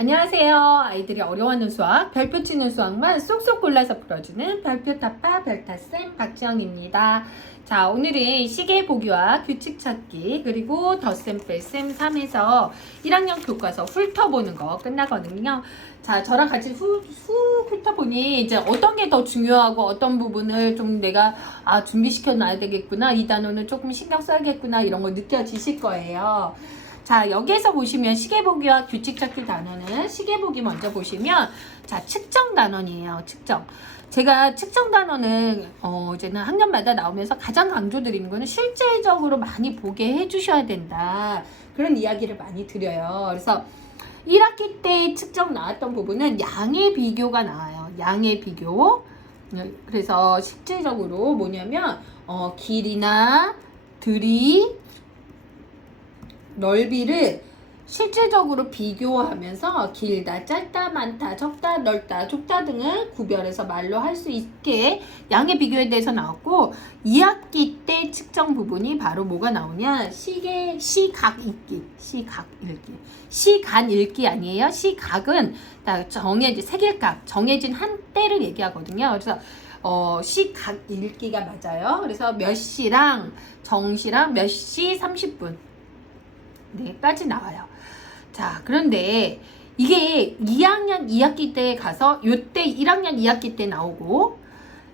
안녕하세요. 아이들이 어려워하는 수학, 별표 치는 수학만 쏙쏙 골라서 풀어주는 별표타파 별타쌤 박지영입니다. 자, 오늘은 시계 보기와 규칙 찾기 그리고 덧셈 뺄셈 3에서 1학년 교과서 훑어보는 거 끝나거든요. 자, 저랑 같이 훑어보니 이제 어떤 게 더 중요하고 어떤 부분을 좀 내가 준비시켜 놔야 되겠구나, 이 단어는 조금 신경 써야겠구나, 이런 거 느껴지실 거예요. 자, 여기에서 보시면 시계보기와 규칙 찾기 단어는 시계보기 먼저 보시면, 자, 측정 단원이에요. 측정. 제가 측정 단원은 이제는 학년마다 나오면서 가장 강조드리는 거는 실제적으로 많이 보게 해주셔야 된다, 그런 이야기를 많이 드려요. 그래서 1학기 때 측정 나왔던 부분은 양의 비교가 나와요. 양의 비교. 그래서 실제적으로 뭐냐면 길이나 들이, 넓이를 실제적으로 비교하면서 길다, 짧다, 많다, 적다, 넓다, 좁다 등을 구별해서 말로 할 수 있게 양의 비교에 대해서 나왔고, 2학기 때 측정 부분이 바로 뭐가 나오냐, 시각 읽기, 시간 읽기 아니에요. 시각은 정해진 세길각, 정해진 한때를 얘기하거든요. 그래서 시각 읽기가 맞아요. 그래서 몇 시랑 정시랑 몇 시 30분 까지 나와요. 자, 그런데 이게 2학년 2학기 때 가서 요때 1학년 2학기 때 나오고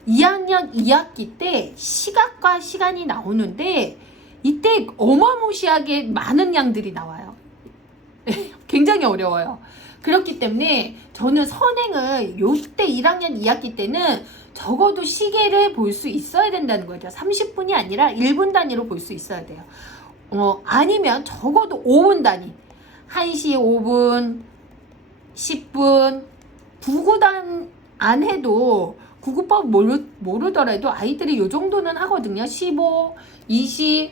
2학년 2학기 때 시각과 시간이 나오는데 이때 어마무시하게 많은 양들이 나와요. 굉장히 어려워요. 그렇기 때문에 저는 선행을 요때 1학년 2학기 때는 적어도 시계를 볼 수 있어야 된다는 거죠. 30분이 아니라 1분 단위로 볼 수 있어야 돼요. 아니면 적어도 5분 단위, 1시 5분, 10분, 9구단 안 해도, 9구법 모르더라도 아이들이 요 정도는 하거든요. 15, 20,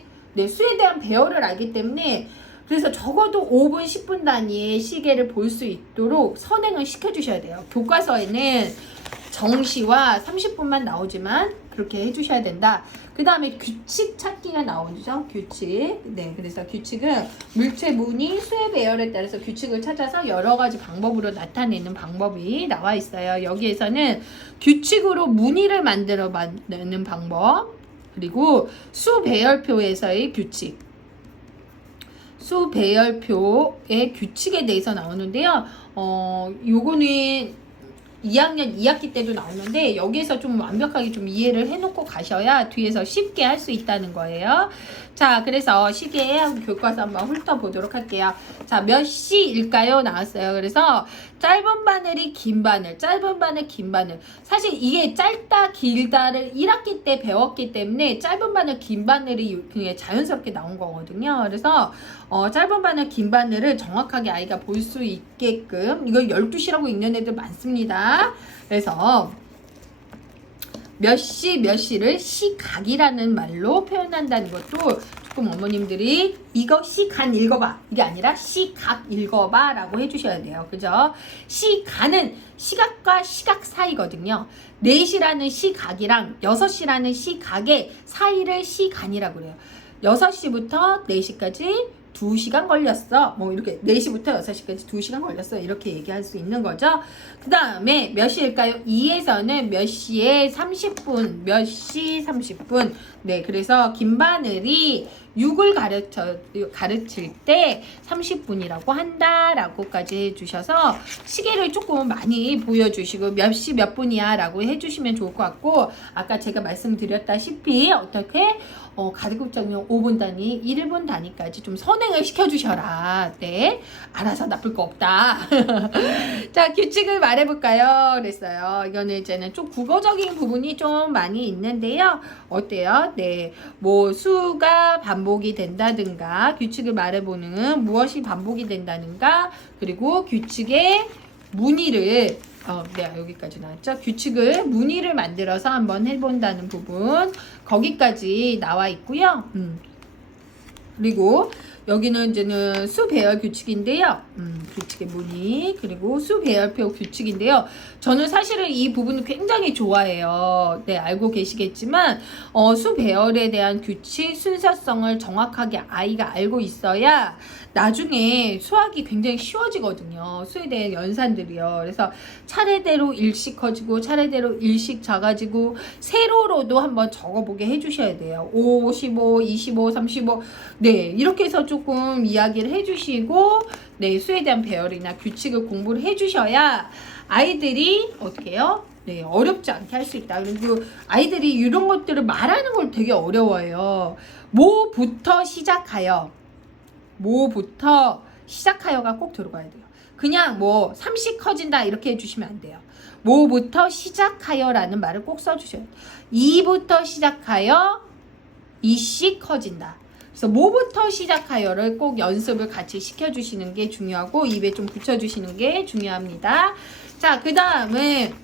수에 대한 배열을 알기 때문에, 그래서 적어도 5분, 10분 단위의 시계를 볼 수 있도록 선행을 시켜주셔야 돼요. 교과서에는 정시와 30분만 나오지만 그렇게 해주셔야 된다. 그 다음에 규칙 찾기가 나오죠. 규칙. 그래서 규칙은 물체, 무늬, 수의 배열에 따라서 규칙을 찾아서 여러 가지 방법으로 나타내는 방법이 나와 있어요. 여기에서는 규칙으로 무늬를 만드는 방법, 그리고 수 배열표에서의 규칙, 수 배열표의 규칙에 대해서 나오는데요. 요거는 2학년 2학기 때도 나오는데 여기에서 좀 완벽하게 좀 이해를 해놓고 가셔야 뒤에서 쉽게 할 수 있다는 거예요. 자, 그래서 시계 교과서 한번 훑어보도록 할게요. 자, 몇 시일까요? 나왔어요. 그래서 짧은 바늘이 긴 바늘, 짧은 바늘, 긴 바늘. 사실 이게 짧다, 길다를 1학기 때 배웠기 때문에 짧은 바늘, 긴 바늘이 그냥 자연스럽게 나온 거거든요. 그래서 짧은 바늘, 긴 바늘을 정확하게 아이가 볼 수 있게끔, 이걸 12시라고 읽는 애들 많습니다. 그래서 몇 시, 몇 시를 시각이라는 말로 표현한다는 것도 조금 어머님들이 이거 시간 읽어봐, 이게 아니라 시각 읽어봐 라고 해주셔야 돼요. 그죠? 시간은 시각과 시각 사이거든요. 4시라는 시각이랑 6시라는 시각의 사이를 시간이라고 그래요. 6시부터 4시까지 2시간 걸렸어. 뭐 이렇게 4시부터 6시까지 2시간 걸렸어. 이렇게 얘기할 수 있는 거죠. 그 다음에 몇 시일까요? 2에서는 몇 시에 30분, 몇 시 30분. 그래서 긴 바늘이 6을 가르칠 때 30분이라고 한다라고까지 해주셔서 시계를 조금 많이 보여주시고 몇 시 몇 분이야 라고 해주시면 좋을 것 같고, 아까 제가 말씀드렸다시피 어떻게 가급적이면 5분 단위, 1분 단위까지 좀 선행을 시켜주셔라. 알아서 나쁠 거 없다. 자, 규칙을 말해볼까요? 그랬어요. 이거는 이제는 좀 국어적인 부분이 좀 많이 있는데요. 어때요? 뭐 수가 반복이 된다든가, 규칙을 말해보는 무엇이 반복이 된다든가, 그리고 규칙의 무늬를 여기까지 나왔죠. 규칙을 무늬를 만들어서 한번 해본다는 부분, 거기까지 나와 있고요. 그리고 여기는 이제는 수 배열 규칙인데요. 규칙의 무늬, 그리고 수 배열표 규칙인데요. 저는 사실은 이 부분을 굉장히 좋아해요. 알고 계시겠지만 수 배열에 대한 규칙 순서성을 정확하게 아이가 알고 있어야 나중에 수학이 굉장히 쉬워지거든요. 수에 대한 연산들이요. 그래서 차례대로 1씩 커지고 차례대로 1씩 작아지고 세로로도 한번 적어보게 해주셔야 돼요. 5, 15, 25, 35 네, 이렇게 해서 조금 이야기를 해주시고 네, 수에 대한 배열이나 규칙을 공부를 해주셔야 아이들이 어떻게 해요? 네, 어렵지 않게 할 수 있다. 그리고 아이들이 이런 것들을 말하는 걸 되게 어려워해요. 뭐부터 시작하여. 뭐부터 시작하여가 꼭 들어가야 돼요. 그냥 뭐 30 커진다 이렇게 해주시면 안 돼요. 뭐부터 시작하여라는 말을 꼭 써주셔야 돼요. 2부터 시작하여 2씩 커진다. 그래서 뭐부터 시작하여를 꼭 연습을 같이 시켜주시는 게 중요하고 입에 좀 붙여주시는 게 중요합니다. 자, 그 다음은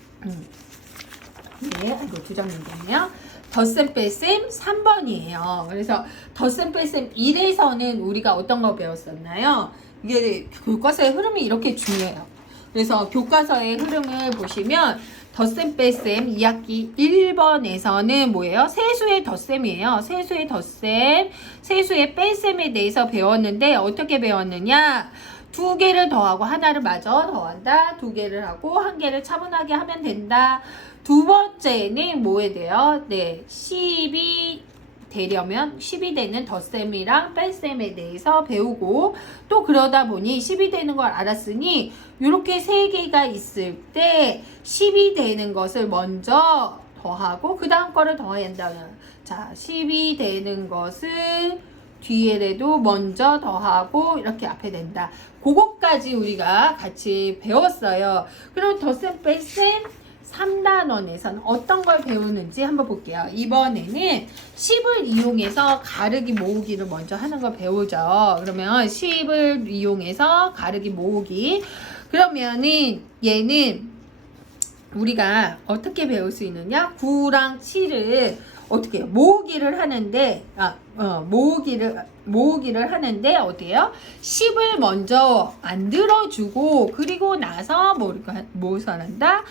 네, 이거 두 장면 됐네요. 덧셈 뺄셈 3번이에요. 그래서 덧셈 뺄셈 1에서는 우리가 어떤 거 배웠었나요? 이게 교과서의 흐름이 이렇게 중요해요. 그래서 교과서의 흐름을 보시면 덧셈 뺄셈 2학기 1번에서는 뭐예요? 세수의 덧셈이에요. 세수의 덧셈, 세수의 뺄셈에 대해서 배웠는데 어떻게 배웠느냐? 두 개를 더하고 하나를 마저 더한다. 두 개를 하고 한 개를 차분하게 하면 된다. 두 번째는 뭐에 대해요? 네, 10이 되려면 10이 되는 덧셈이랑 뺄셈에 대해서 배우고 또 그러다 보니 10이 되는 걸 알았으니 이렇게 세 개가 있을 때 10이 되는 것을 먼저 더하고 그 다음 거를 더해야 한다는. 자, 10이 되는 것을 뒤에라도 먼저 더하고 이렇게 앞에 된다. 그것까지 우리가 같이 배웠어요. 그럼 덧셈 뺄셈 3단원에서는 어떤 걸 배우는지 한번 볼게요. 이번에는 10을 이용해서 가르기 모으기를 먼저 하는 걸 배우죠. 그러면 10을 이용해서 가르기 모으기. 그러면은 얘는 우리가 어떻게 배울 수 있느냐? 9랑 7을 어떻게 해요? 모으기를 하는데 모으기를 하는데 어때요? 10을 먼저 만들어주고 그리고 나서 무엇을 한다?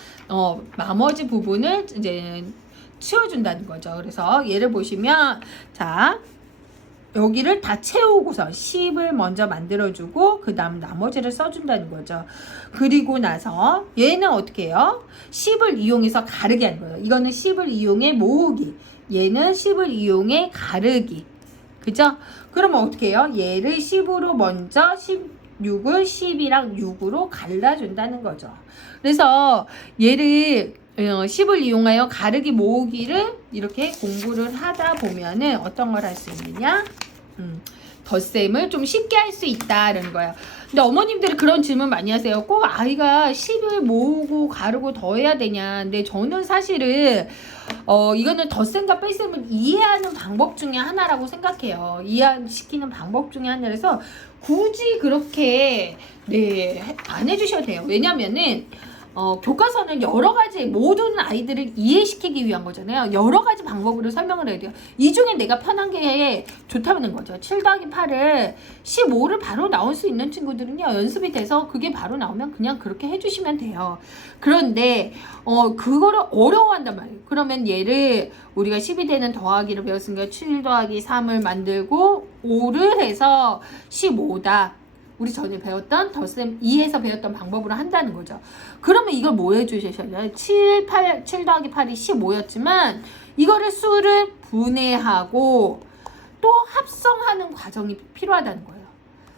나머지 부분을 이제 채워준다는 거죠. 그래서 예를 보시면 자 여기를 다 채우고서 10을 먼저 만들어주고 그 다음 나머지를 써준다는 거죠. 그리고 나서 얘는 어떻게 해요? 10을 이용해서 가르기 하는 거예요. 이거는 10을 이용해 모으기. 얘는 10을 이용해 가르기. 그죠? 그러면 어떻게 해요? 얘를 10으로 먼저 16을 10이랑 6으로 갈라준다는 거죠. 그래서 얘를 10을 이용하여 가르기 모으기를 이렇게 공부를 하다 보면은 어떤 걸 할 수 있느냐? 덧셈을 좀 쉽게 할 수 있다는 거예요. 근데 어머님들이 그런 질문 많이 하세요. 꼭 아이가 10을 모으고 가르고 더해야 되냐. 근데 저는 사실은 이거는 덧셈과 뺄셈을 이해하는 방법 중에 하나라고 생각해요. 이해시키는 방법 중에 하나라서 굳이 그렇게 안 해주셔도 돼요. 왜냐면은 교과서는 여러 가지 모든 아이들을 이해시키기 위한 거잖아요. 여러 가지 방법으로 설명을 해야 돼요. 이 중에 내가 편한 게 좋다는 거죠. 7 더하기 8을 15를 바로 나올 수 있는 친구들은요. 연습이 돼서 그게 바로 나오면 그냥 그렇게 해주시면 돼요. 그런데 그거를 어려워한단 말이에요. 그러면 얘를 우리가 10이 되는 더하기를 배웠으니까 7 더하기 3을 만들고 5를 해서 15다. 우리 전에 배웠던 덧셈 2에서 배웠던 방법으로 한다는 거죠. 그러면 이걸 뭐 해주셔야 7 더하기 8이 15였지만 이거를 수를 분해하고 또 합성하는 과정이 필요하다는 거예요.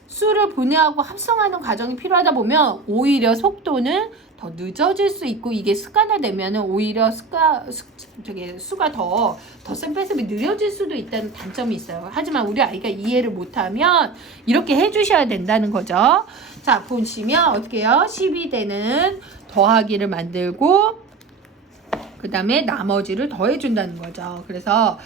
수를 분해하고 합성하는 과정이 필요하다 보면 오히려 속도는 더 늦어질 수 있고 이게 습관화되면 오히려 수가 더 덧셈 뺄셈이 느려질 수도 있다는 단점이 있어요. 하지만 우리 아이가 이해를 못하면 이렇게 해주셔야 된다는 거죠. 자, 보시면 어떻게 해요? 10이 되는 더하기를 만들고 그 다음에 나머지를 더해준다는 거죠. 그래서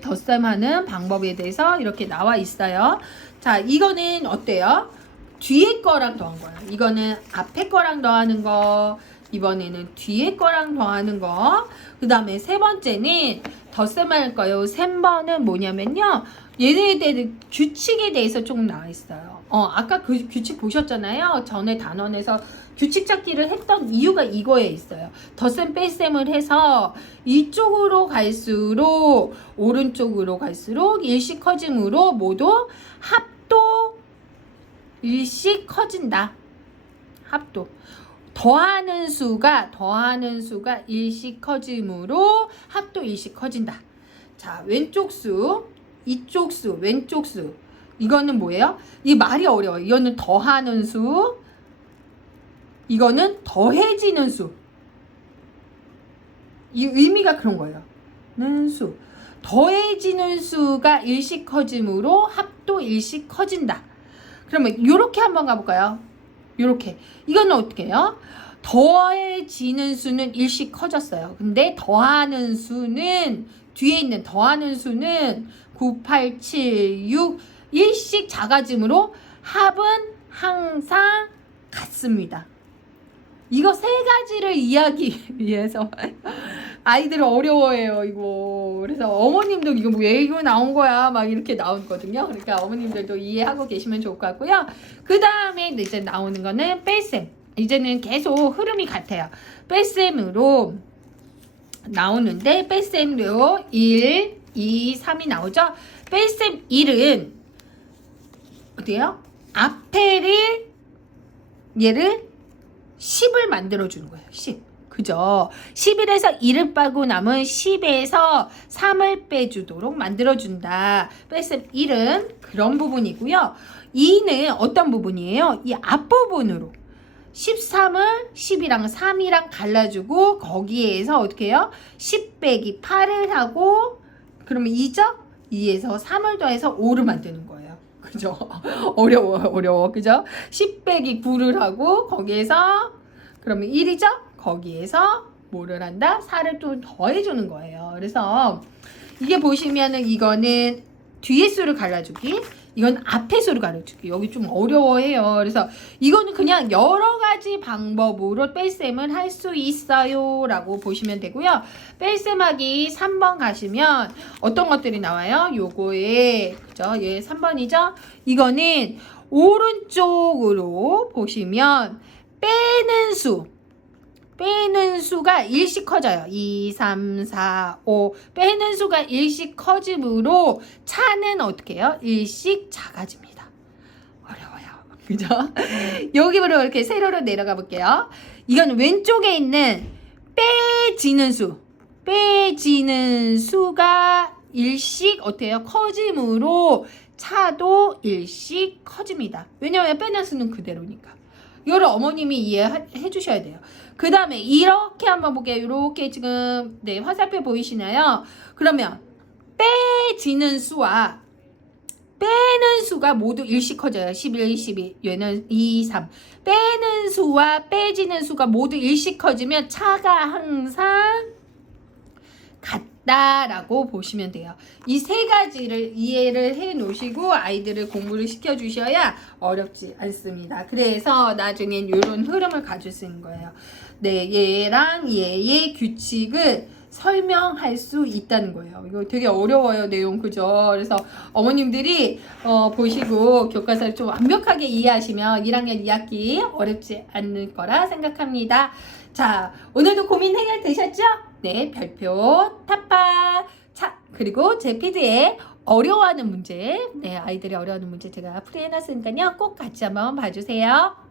덧셈하는 방법에 대해서 이렇게 나와 있어요. 자, 이거는 어때요? 뒤에 거랑 더한 거예요. 이거는 앞에 거랑 더하는 거, 이번에는 뒤에 거랑 더하는 거. 그 다음에 세 번째는 덧셈할 거예요. 3번은 뭐냐면요. 얘네에 대한 규칙에 대해서 조금 나와 있어요. 아까 그 규칙 보셨잖아요. 전에 단원에서 규칙 찾기를 했던 이유가 이거에 있어요. 덧셈 뺄셈을 해서 이쪽으로 갈수록 오른쪽으로 갈수록 일씩 커짐으로 모두 합도 일씩 커진다. 합도. 더하는 수가 일씩 커짐으로 합도 일씩 커진다. 자, 왼쪽 수, 이쪽 수, 왼쪽 수. 이거는 뭐예요? 이 말이 어려워요. 이거는 더하는 수, 이거는 더해지는 수. 이 의미가 그런 거예요. 는 수. 더해지는 수가 일씩 커짐으로 합도 일씩 커진다. 그러면 이렇게 한번 가볼까요? 이렇게. 이거는 어떻게 해요? 더해지는 수는 일씩 커졌어요. 근데 더하는 수는 뒤에 있는 더하는 수는 9, 8, 7, 6 일씩 작아짐으로 합은 항상 같습니다. 이거 세 가지를 이해하기 위해서 아이들 어려워해요 이거. 그래서 어머님도 이거 왜 이거 나온 거야 막 이렇게 나오거든요. 그러니까 어머님들도 이해하고 계시면 좋을 것 같고요. 그 다음에 이제 나오는 거는 뺄셈. 이제는 계속 흐름이 같아요. 뺄셈으로 나오는데 뺄셈으로 1, 2, 3이 나오죠. 뺄셈 1은 어때요? 앞에를 얘를 10을 만들어주는 거예요. 10. 그죠? 11에서 1을 빼고 남은 10에서 3을 빼주도록 만들어준다. 뺄셈 1은 그런 부분이고요. 2는 어떤 부분이에요? 이 앞부분으로 13을 10이랑 3이랑 갈라주고 거기에서 어떻게 해요? 10 빼기 8을 하고 그러면 2죠? 2에서 3을 더해서 5를 만드는 거예요. 그죠? 어려워. 그죠? 10 빼기 9를 하고 거기에서 그러면 1이죠? 거기에서 뭐를 한다? 4를 또 더해주는 거예요. 그래서 이게 보시면은 이거는 뒤에 수를 갈라주기, 이건 앞에 수를 갈라주기. 여기 좀 어려워해요. 그래서 이거는 그냥 여러 가지 방법으로 뺄셈을 할 수 있어요 라고 보시면 되고요. 뺄셈하기 3번 가시면 어떤 것들이 나와요? 요거에 그죠? 얘 3번이죠? 이거는 오른쪽으로 보시면 빼는 수가 일씩 커져요. 2, 3, 4, 5 빼는 수가 일씩 커짐으로 차는 어떻게 해요? 일씩 작아집니다. 어려워요. 그죠? 여기로 이렇게 세로로 내려가 볼게요. 이건 왼쪽에 있는 빼지는 수가 일씩 어때요? 커짐으로 차도 일씩 커집니다. 왜냐하면 빼는 수는 그대로니까. 이거를 어머님이 이해해 주셔야 돼요. 그 다음에 이렇게 한번 볼게요. 이렇게 지금 네 화살표 보이시나요? 그러면 빼지는 수와 빼는 수가 모두 일씩 커져요. 11, 12, 얘는 2, 3. 빼는 수와 빼지는 수가 모두 일씩 커지면 차가 항상 같다라고 보시면 돼요. 이 세 가지를 이해를 해 놓으시고 아이들을 공부를 시켜 주셔야 어렵지 않습니다. 그래서 나중엔 이런 흐름을 가질 수 있는 거예요. 네, 얘랑 얘의 규칙을 설명할 수 있다는 거예요. 이거 되게 어려워요, 내용. 그죠? 그래서 어머님들이 보시고 교과서를 좀 완벽하게 이해하시면 1학년 2학기 어렵지 않을 거라 생각합니다. 자, 오늘도 고민 해결되셨죠? 네, 별표, 타파. 자, 그리고 제 피드에 어려워하는 문제, 네, 아이들이 어려워하는 문제 제가 풀이해놨으니까요. 꼭 같이 한번 봐주세요.